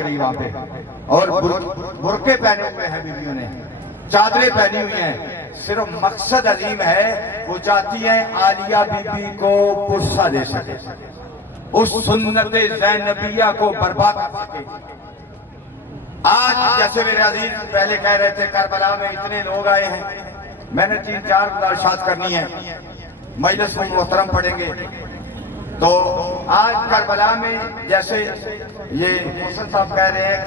لگ رہی وہاں پہ، اور برقعے پہنے ہوئے ہیں بیویوں نے، چادریں پہنی ہوئی ہیں، صرف مقصد عظیم ہے، وہ چاہتی ہیں عالیہ بی بی کو پرسہ دے سکے، اس سنت زینبیہ کو برباد کر سکے۔ آج جیسے میرے عزیز پہلے کہہ رہے تھے کربلا میں اتنے لوگ آئے ہیں، میں نے 3-4 گزارشات کرنی ہے، مجلس میں محترم پڑھیں گے۔ تو آج کربلا میں جیسے یہ محسن صاحب کہہ رہے ہیں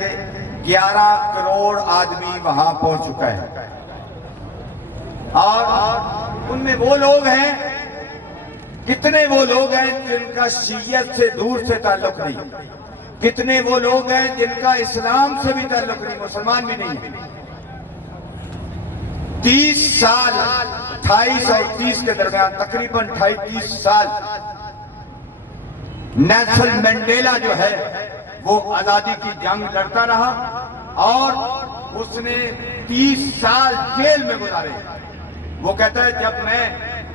کہ 11 کروڑ آدمی وہاں پہنچ چکا ہے، اور ان میں وہ لوگ ہیں، کتنے وہ لوگ ہیں جن کا شیعت سے دور سے تعلق نہیں، کتنے وہ لوگ ہیں جن کا اسلام سے بھی تعلق نہیں، مسلمان بھی نہیں۔ 30 سال 28 اور 30 کے درمیان، تقریباً 28-30 سال نیلسن منڈیلا جو ہے وہ آزادی کی جنگ لڑتا رہا، اور اس نے 30 سال جیل میں گزارے۔ وہ کہتا ہے جب میں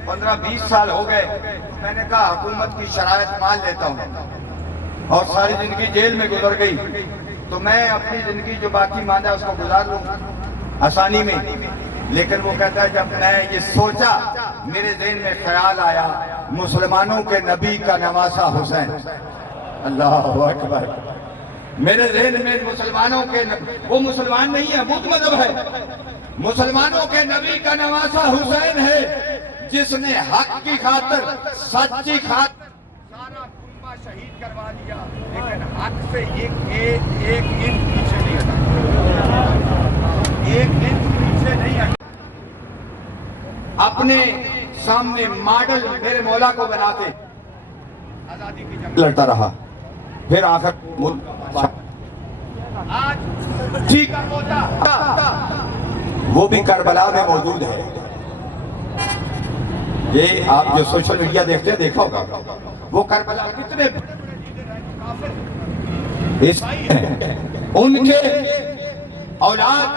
15-20 سال ہو گئے، میں نے کہا حکومت کی شرائط مان لیتا ہوں، اور ساری زندگی جیل میں گزر گئی، تو میں اپنی زندگی جو باقی ماندہ اس کو گزار لوں آسانی میں۔ لیکن وہ کہتا ہے جب میں یہ سوچا، میرے ذہن میں خیال آیا مسلمانوں کے نبی کا نواسہ حسین، اللہ اکبر، میرے ذہن میں مسلمانوں کے وہ مسلمان نہیں ہے، بدھ مذہب ہے، مسلمانوں کے نبی کا نواسہ حسین ہے، جس نے حق کی خاطر، سچ کی خاطر سارا کنبہ شہید کروا دیا، لیکن حق سے ایک انچ پیچھے نہیں ہٹا، ایک انچ پیچھے نہیں ہٹا، اپنے سامنے ماڈل میرے مولا کو بنا کے آزادی کی جنگ لڑتا رہا، پھر آخر آج ٹھیک ہوتا وہ بھی کربلا میں موجود ہے۔ یہ آپ جو سوشل میڈیا دیکھتے ہیں دیکھا ہوگا، وہ کربلا کتنے عیسائی ہیں، ان کے اولاد،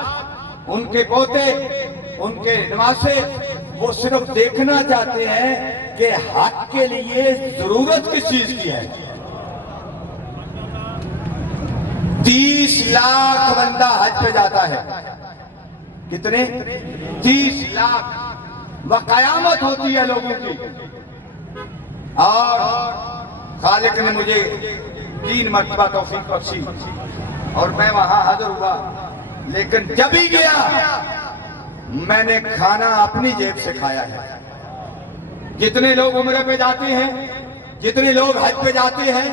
ان کے پوتے، ان کے نواسے، وہ صرف دیکھنا چاہتے ہیں کہ حق کے لیے ضرورت کس چیز کی ہے۔ 30 لاکھ بندہ حج پہ جاتا ہے، کتنے؟ 30 لاکھ، وقیامت ہوتی ہے لوگوں کی، اور خالق نے مجھے 3 مرتبہ توفیق بخشی اور میں وہاں حاضر ہوا، لیکن جب ہی گیا میں نے کھانا اپنی جیب سے کھایا ہے۔ جتنے لوگ عمرے پہ جاتے ہیں، جتنے لوگ حج پہ جاتے ہیں،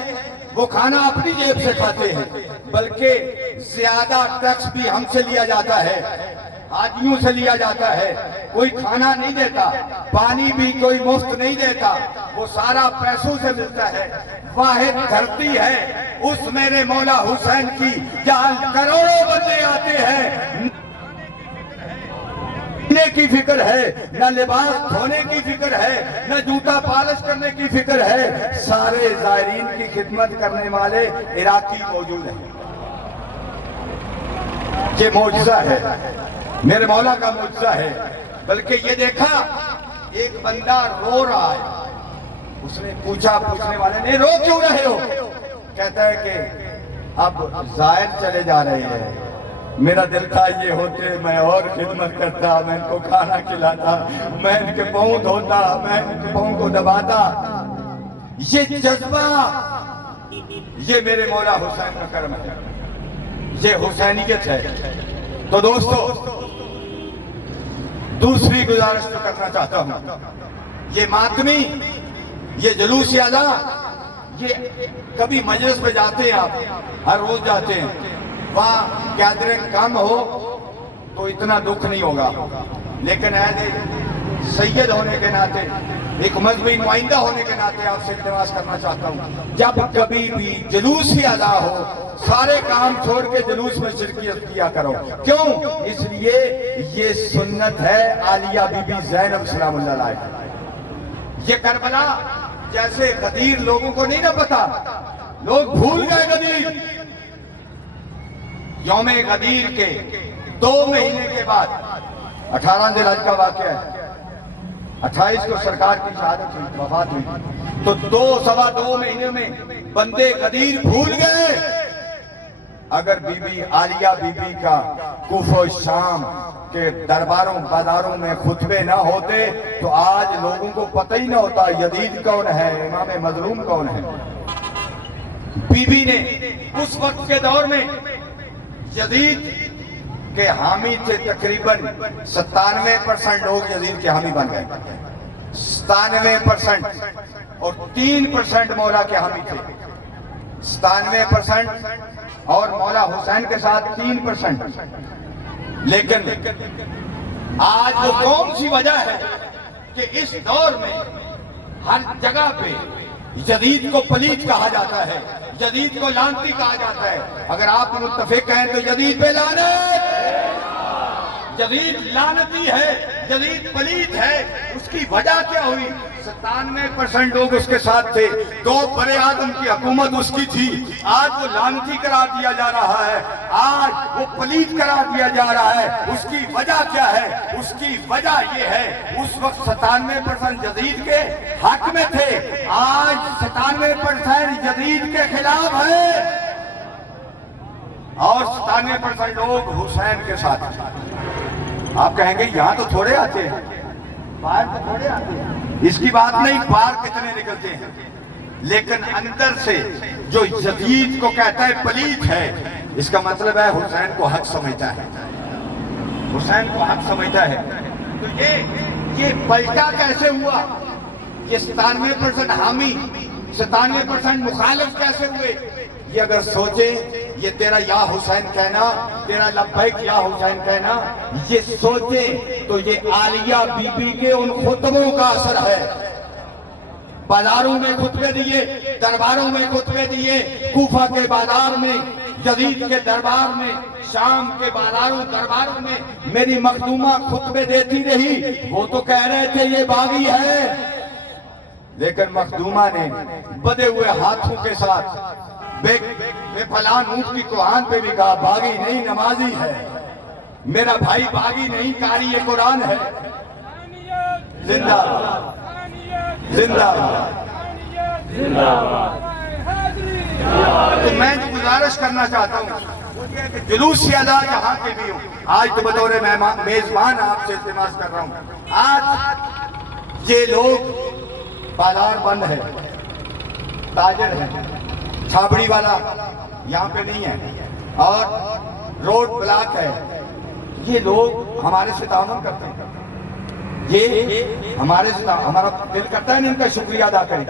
وہ کھانا اپنی جیب سے کھاتے ہیں، بلکہ زیادہ ٹیکس بھی ہم سے لیا جاتا ہے، حاجیوں سے لیا جاتا ہے، کوئی کھانا نہیں دیتا، پانی بھی کوئی مفت نہیں دیتا، وہ سارا پیسوں سے ملتا ہے۔ واحد دھرتی ہے اس میرے مولا حسین کی جہاں کروڑوں بندے آتے ہیں، پینے کی فکر ہے، نہ لباس دھونے کی فکر ہے، نہ جوتا پالش کرنے کی فکر ہے، سارے زائرین کی خدمت کرنے والے عراقی موجود ہیں۔ یہ معجزہ ہے، میرے مولا کا معجزہ ہے۔ بلکہ یہ دیکھا ایک بندہ رو رہا ہے، اس نے پوچھا پوچھنے والے نے، رو کیوں رہے ہو؟ کہتا ہے کہ اب زائر چلے جا رہے ہیں، میرا دل تھا یہ ہوتے میں اور خدمت کرتا، میں ان کو کھانا کھلاتا، میں ان کے پاؤں دھوتا، میں ان کے پاؤں کو دباتا۔ یہ جذبہ، یہ میرے مولا حسین کا کرم ہے، یہ حسینیت ہے۔ تو دوستو، دوسری گزارش تو کرنا چاہتا ہوں، یہ ماتمی، یہ جلوس ادا، یہ کبھی مجلس پہ جاتے ہیں، آپ ہر روز جاتے ہیں، وہاں گیدرنگ کم ہو تو اتنا دکھ نہیں ہوگا، لیکن ایز سید ہونے کے ناطے، ایک مذہبی نمائندہ ہونے کے ناطے آپ سے التماس کرنا چاہتا ہوں، جب کبھی بھی جلوس ہی ادا ہو، سارے کام چھوڑ کے جلوس میں شرکت کیا کرو۔ کیوں؟ اس لیے یہ سنت ہے عالیہ بی بی زینب سلام اللہ علیہ۔ یہ کربلا جیسے غدیر لوگوں کو نہیں نہ پتا، لوگ بھول گئے غدیر۔ یوم غدیر کے 2 مہینے کے بعد 18 ذی الحج کا واقعہ ہے، 28 کو سرکار کی شہادت ہوئی، وفات ہوئی، تو 2 سوا 2 مہینے میں بندے غدیر بھول گئے اگر be be Aliya be be کا کوفہ و شام کے درباروں بازاروں میں خطبے نہ ہوتے تو آج لوگوں کو پتہ ہی نہ ہوتا یزید کون ہے، امام مظلوم کون ہے۔ بی بی نے اس وقت کے دور میں یزید کے حامی تھے، تقریباً 97% لوگ یزید کے حامی بن گئے، 97%، اور 3% مولا کے حامی تھے، 97% اور مولا حسین کے ساتھ 3%۔ لیکن آج وہ کون سی وجہ ہے کہ اس دور میں ہر جگہ پہ یزید کو پلیت کہا جاتا ہے، یزید کو لعنتی کہا جاتا ہے؟ اگر آپ متفق ہیں تو یزید پہ لعنت، یزید لعنتی ہے، یزید پلیت ہے۔ اس کی وجہ کیا ہوئی؟ 97% لوگ اس کے ساتھ تھے، 2 بڑے اعظم کی حکومت اس کی تھی، آج وہ لعنتی قرار دیا جا رہا ہے، آج وہ پلیت قرار دیا جا رہا ہے۔ اس کی وجہ کیا ہے؟ اس کی وجہ یہ ہے اس وقت 97% یزید کے حق میں تھے، آج 97% یزید کے خلاف ہے، اور 97% لوگ حسین کے ساتھ ہیں۔ آپ کہیں گے یہاں تو تھوڑے آتے ہیں، باہر تو تھوڑے آتے ہیں، اس کی بات نہیں، باہر کتنے نکلتے ہیں، لیکن اندر سے جو یزید کو کہتا ہے پلیت ہے، اس کا مطلب ہے حسین کو حق سمجھتا ہے، حسین کو حق سمجھتا ہے۔ تو یہ پلٹا کیسے ہوا؟ یہ 97% حامی 97% مخالف کیسے ہوئے؟ یہ اگر سوچیں، یہ تیرا یا حسین کہنا، تیرا لبیک یا حسین کہنا، یہ سوچیں تو یہ عالیہ بی بی کے ان خطبوں کا اثر ہے۔ بازاروں میں خطبے دیے، درباروں میں خطبے دیے، کوفہ کے بازار میں، یزید کے دربار میں، شام کے بازاروں درباروں میں میری مخدومہ خطبے دیتی رہی۔ وہ تو کہہ رہے تھے یہ باغی ہے، لیکن مخدومہ نے بدے ہوئے ہاتھوں کے ساتھ بے فلان اونٹ کی کوہان پہ بھی کہا باغی نہیں، نمازی ہے، میرا بھائی باغی نہیں، قاری قرآن ہے۔ زندہ باد، زندہ باد۔ تو میں جو گزارش کرنا چاہتا ہوں وہ یہ ہے کہ جلوس سے ادا جہاں کے بھی ہوں، آج تو بطور میزبان آپ سے التماس کر رہا ہوں، آج یہ لوگ بازار بند ہے، تاجر ہیں، چھابڑی والا یہاں پہ نہیں ہے، اور روڈ بلاک ہے، یہ لوگ ہمارے سے تعاون کرتے ہیں، یہ ہمارے سے ہمارا دل کرتا ہے ان کا شکریہ ادا کریں،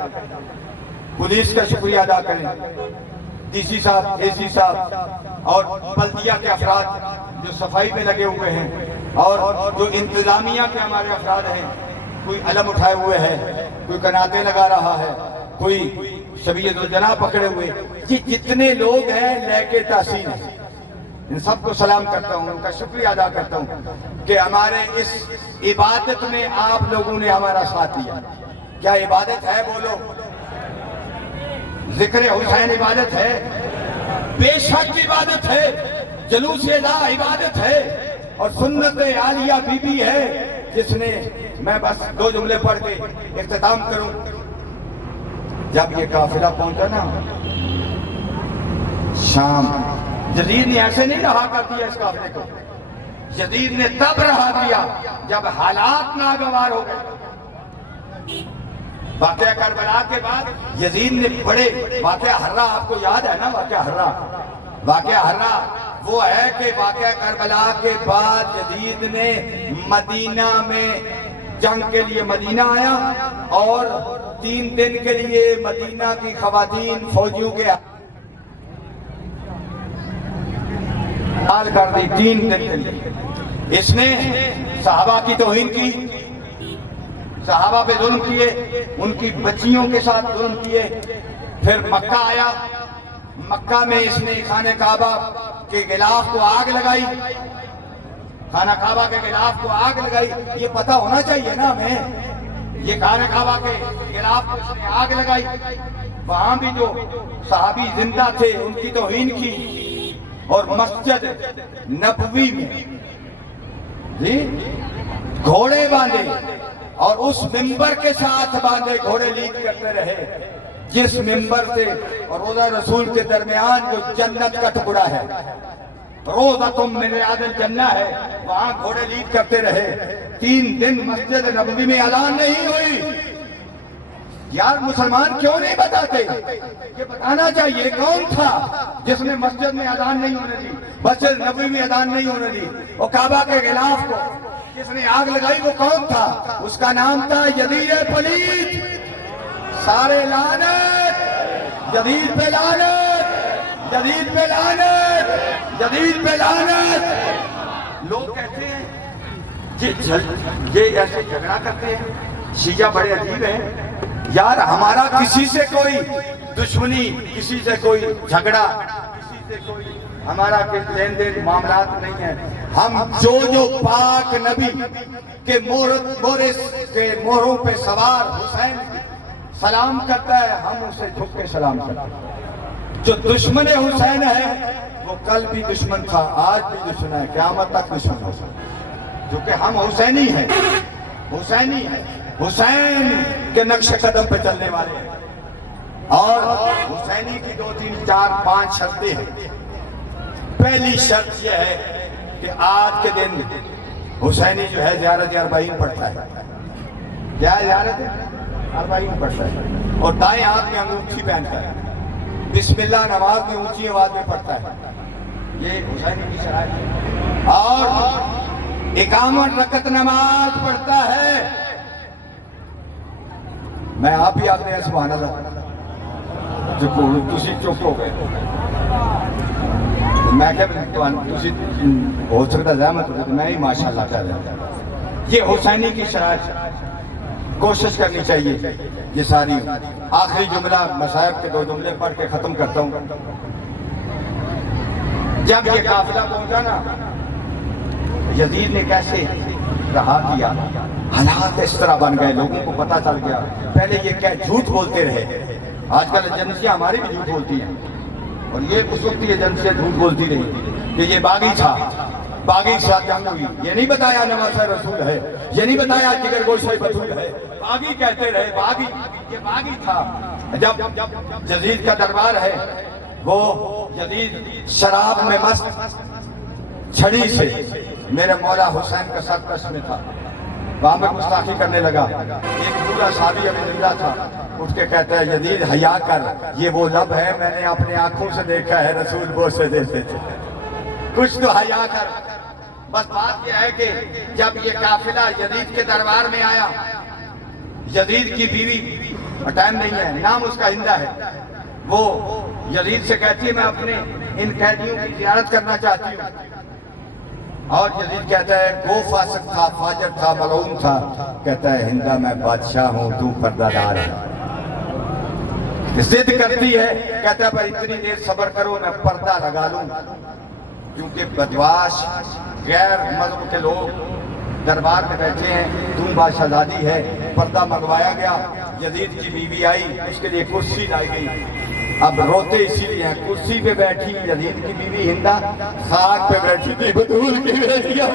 پولیس کا شکریہ ادا کریں، ڈی سی صاحب، اے سی صاحب، اور بلدیہ کے افراد جو صفائی میں لگے ہوئے ہیں، اور جو انتظامیہ کے ہمارے افراد ہیں، کوئی علم اٹھائے ہوئے ہے، کوئی کناتے لگا رہا ہے، کوئی شبیہ الجناح پکڑے ہوئے، یہ جتنے لوگ ہیں لے کے تحسین ہیں، ان سب کو سلام کرتا ہوں، ان کا شکریہ ادا کرتا ہوں کہ ہمارے اس عبادت میں آپ لوگوں نے ہمارا ساتھ دیا۔ کیا عبادت ہے؟ بولو، ذکر حسین عبادت ہے، بے شک عبادت ہے، جلوس ادا عبادت ہے، اور سنت عالیہ بی بی ہے جس نے، میں بس 2 جملے پڑھ کے اختتام کروں۔ جب یہ قافلہ پہنچا نا شام، یزید نے ایسے نہیں رہا کر دیا اس قافلے کو، یزید نے تب رہا دیا جب حالات ناگوار ہو گئے۔ واقعہ کربلا کے بعد یزید نے بڑے، واقعہ ہرہ آپ کو یاد ہے نا؟ واقعہ ہرہ وہ ہے کہ واقعہ کربلا کے بعد یزید نے مدینہ میں جنگ کے لیے مدینہ آیا، اور 3 دن کے لیے مدینہ کی خواتین فوجیوں کے حال کر دی، 3 دن کے لیے اس نے صحابہ کی توہین کی، صحابہ پہ ظلم کیے، ان کی بچیوں کے ساتھ ظلم کیے۔ پھر مکہ آیا، مکہ میں اس نے خانہ کعبہ کے غلاف کو آگ لگائی، خانہ کعبہ کے غلاف کو آگ لگائی۔ یہ پتہ ہونا چاہیے نا ہمیں، یہ خانہ کعبہ کے غلاف کو اس نے آگ لگائی، وہاں بھی جو صحابی زندہ تھے ان کی توہین کی، اور مسجد نبوی میں گھوڑے باندھے، اور اس منبر کے ساتھ باندھے گھوڑے لید کرتے رہے۔ جس ممبر سے اور روضہ رسول کے درمیان جو جنت کا ٹکڑا ہے، روضہ تم من ریاض الجنہ ہے، وہاں گھوڑے لید کرتے رہے، 3 دن مسجد نبوی میں اذان نہیں ہوئی۔ یار مسلمان کیوں نہیں بتاتے؟ یہ بتانا چاہیے کون تھا جس نے مسجد میں اذان نہیں ہونے دی، مسجد نبوی میں اذان نہیں ہونے دی، اور کعبہ کے غلاف کو جس نے آگ لگائی وہ کون تھا؟ اس کا نام تھا یزید پلید۔ سارے لعنت یزید پہ لعنت، یزید پہ لعنت، یزید پہ لعنت۔ لوگ کہتے ہیں یہ ایسے جھگڑا کرتے ہیں، شیعہ بڑے عجیب ہیں۔ یار ہمارا کسی سے کوئی دشمنی، کسی سے کوئی جھگڑا، کسی سے کوئی ہمارا لین دین معاملات نہیں ہے۔ ہم جو پاک نبی کے مہروں پہ سوار حسین سلام کرتا ہے، ہم اسے جھک کے سلام کرتے ہیں۔ جو دشمن حسین ہے وہ کل بھی دشمن تھا، آج بھی دشمن ہے، قیامت تک دشمن ہو سکتا ہے، کیونکہ ہم حسینی ہیں، حسینی ہیں، حسین کے نقش قدم پہ چلنے والے ہیں۔ اور حسینی کی 2 3 4 5 شرطیں ہیں۔ پہلی شرط یہ ہے کہ آج کے دن حسینی جو ہے زیارت اربعین پڑھتا ہے۔ کیا ہے زیارت اربعین پڑھتا ہے، اور دائیں ہاتھ میں انگوٹھی پہنتا ہے، بسم اللہ نماز میں اونچی آواز میں پڑھتا ہے۔ یہ حسینی کی شرائط ہے۔ اور 51 رکعت نماز پڑھتا ہے۔ میں آپ ہی آتے ہیں سبحان اللہ، تسی چپ ہو گئے، میں کیا تسی ہو سکتا زحمت ہو میں ہی ماشاءاللہ کہہ رہا ہوں۔ یہ حسینی کی شرائط کوشش کرنی چاہیے۔ یہ ساری آخری جملہ مصائب کے 2 جملے پڑھ کے ختم کرتا ہوں۔ جب یہ قافلہ پہنچا نا، یزید نے کیسے رہا کیا، حالات اس طرح بن گئے، لوگوں کو پتہ چل گیا۔ پہلے یہ کیا جھوٹ بولتے رہے، آج کل ایجنسیاں ہماری بھی جھوٹ بولتی ہیں، اور یہ اس وقت کی ایجنسیاں جھوٹ بولتی رہی کہ یہ باغی تھا، باغی کے ساتھ جنگ ہوئی، یہ نہیں بتایا نواسہ رسول ہے، یہ نہیں بتایا جگر گوشہ بطول ہے، باغی کہتے رہے، باغی، یہ باغی تھا۔ جب یزید کا دربار ہے، وہ یزید شراب میں مست چھڑی سے میرے مولا حسین کا سر کش میں تھا، وہاں میں گستاخی کرنے لگا۔ ایک پورا صحابی ابھی زندہ تھا، اٹھ کے کہتا ہے یزید حیا کر، یہ وہ لب ہے میں نے اپنے آنکھوں سے دیکھا ہے رسول بوسے دیتے تھے، کچھ تو حیا کر۔ بس بات یہ ہے کہ جب یہ قافلہ یزید کے دربار میں آیا، یزید کی بیوی، ٹائم نہیں ہے، نام اس کا ہندہ ہے، وہ یزید سے کہتی ہے میں اپنے ان قیدیوں کی زیارت کرنا چاہتی ہوں، اور یزید کہتا ہے وہ فاسق تھا، فاجر تھا، ملعون تھا، کہتا ہے ہندہ میں بادشاہ ہوں تو پردہ دار ہے، ضد کرتی ہے، کہتا ہے بھائی اتنی دیر صبر کرو میں پردہ لگا لوں، کیونکہ بدواش غیر مذہب کے لوگ دربار میں بیٹھے ہیں، تم بادشاہزادی ہے۔ پردہ منگوایا گیا، یزید کی بیوی آئی، اس کے لیے کرسی لائی گئی، اب روتے اسی لیے ہیں، کرسی پہ بیٹھی یزید کی بیوی ہندہ، خاک پہ بیٹھی تھی بطول کی بیٹیاں،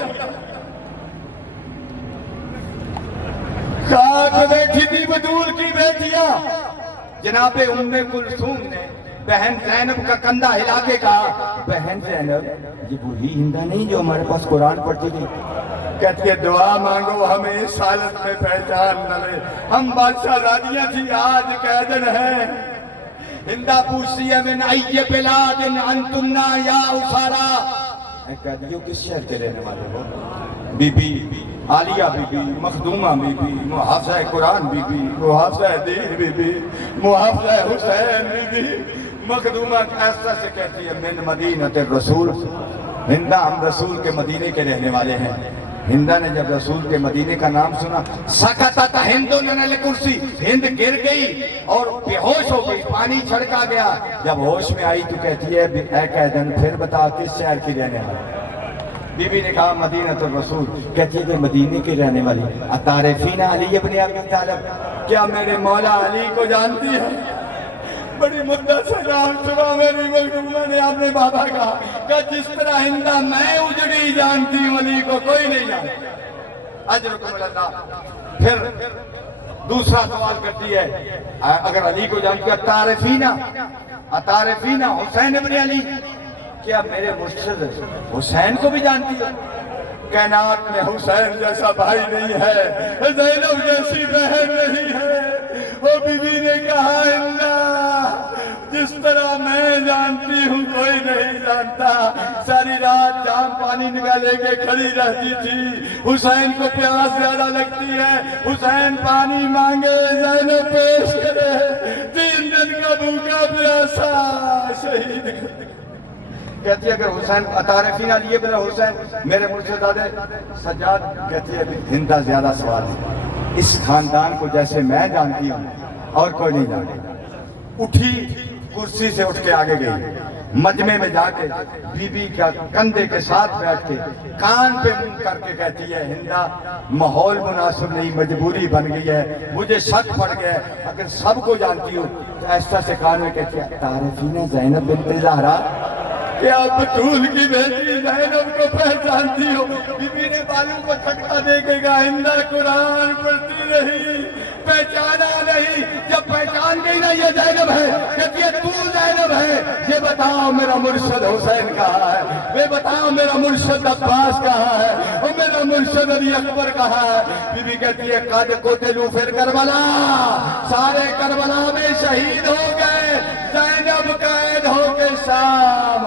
خاک پہ بیٹھی تھی بطول کی بیٹیاں۔ جناب ام کلثوم نے بہن زینب کا کندھا ہلا کے کہا، بہن زینب یہ وہی ہندہ نہیں جو ہمارے پاس قرآن پڑھتی تھی؟ کہتی ہے دعا مانگو ہمیں اس حالت میں پہچان نہ لے، ہم بادشاہ زادیاں تھی آج قیدن ہیں۔ ہندہ پوچھتی ہے من ای بلاد انتنا یا اسارا، قیدیوں کس شہر کے رہنے والے ہو؟ بی بی عالیہ بی بی، مخدومہ بی بی، محافظہ قرآن بی بی، محافظہ دین بی بی، محافظہ حسین بی بی، مخدومہ ایسا سے کہتی ہے من مدینہ الرسول، ہندہ ہم رسول کے مدینے کے رہنے والے ہیں۔ ہندہ نے جب رسول کے مدینے کا نام سنا، سکتت ہندن عن الکرسی، ہند گر گئی اور بے ہوش ہو گئی، پانی چھڑکا گیا۔ جب ہوش میں آئی تو کہتی ہے اے قیدن پھر بتا کس شہر کی رہنے والی؟ بی بی نے کہا مدینہ الرسول، کہتی ہے کہ مدینے کی رہنے والی، اتعرفین علی ابن ابی طالب، کیا میرے مولا علی کو جانتی ہے؟ بڑی مدت سے نام سنا میری مخدومہ نے اپنے بابا کہا کہ جس طرح ہندہ میں اجڑی جانتی ہوں علی کو کوئی نہیں جانتا۔ اجرکم اللہ۔ پھر دوسرا سوال کرتی ہے اگر علی کو جانتی ہے اتعرفین حسین ابن علی، کیا میرے مرشد حسین کو بھی جانتی ہو؟ کائنات میں حسین جیسا بھائی نہیں ہے، زینب جیسی بہن نہیں ہے۔ وہ بی بی نے کہا اللہ جس طرح میں جانتی ہوں کوئی نہیں جانتا۔ ساری رات جام پانی نکالے کے کھڑی رہتی تھی، حسین کو پیاس زیادہ لگتی ہے، حسین پانی مانگے زینب پیش کرے، 3 دن کا بھوکا پیاسا شہید کہتی ہے اگر حسین اتعرفین علی ابن حسین میرے مرشد سجاد، کہتی ہے ہندہ زیادہ سوال ہے، اس خاندان کو جیسے میں جانتی ہوں اور کوئی نہیں جانتا۔ اٹھی کرسی سے اٹھ کے آگے گئی، مجمع میں جا کے بی بی کا کندھے کے ساتھ بیٹھ کے کان پہ منہ کر کے کہتی ہے ہندہ ماحول مناسب نہیں، مجبوری بن گئی ہے، مجھے شک پڑ گیا ہے، اگر سب کو جانتی ہوں تو ایسا سے کان میں کہتی ہے تعریفین زینب بنت زہرا، کیا بطول کی بیٹی زینب کو پہچانتی ہو؟ بی بی نے بالوں کو جھٹکا دے کے کہا ہندہ قرآن پڑھتی رہی، پہچانا نہیں، جب پہچان گئی نا یہ زینب ہے، کہتی ہے تو زینب ہے، یہ بتاؤ میرا مرشد حسین کہاں ہے، یہ بتاؤ میرا مرشد عباس کہاں ہے، اور میرا مرشد علی اکبر کہاں ہے؟ بی بی کہتی ہے قد قتلوا فی کربلا، سارے کربلا میں شہید ہو گئے، زینب قید ہو کے شام۔